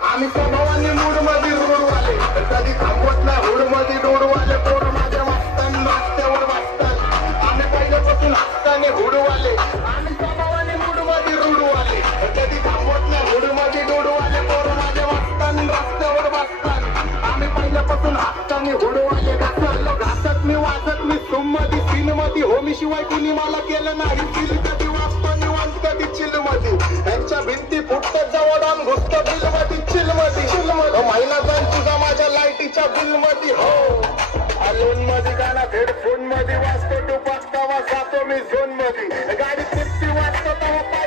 आम्ही स्वभावाने मूड मध्ये रोडवाले कधी थांबवत नाही हुड मध्ये डोडवाले पोर माझ्या वाचतान रस्त्यावर वाचतात आम्ही पहिल्यापासून हक्काने हुडवाले आम्ही स्वभावाने मूड मध्ये रोडवाले कधी थांबवत नाही हुड मध्ये डोडवाले पोर माझ्या वाचतान रस्त्यावर वाचतात आम्ही पहिल्यापासून हक्काने हुडवाले घासत मी वाचत मी सुम मध्ये सीन मध्ये होमी शिवाय कुणी मला केलं नाही सील कधी वाचतो निवांत कधी चिल मध्ये त्यांच्या भिंती फुटत जवळ घुसत बिल मध्ये चिल मध्ये महिना जाण तुझा माझ्या लाईटीच्या बिल मध्ये हो लोन मध्ये गाणं हेडफोन मध्ये वाचतो तू बघतावा जातो मी झोन मध्ये गाडी किती वाचतो तेव्हा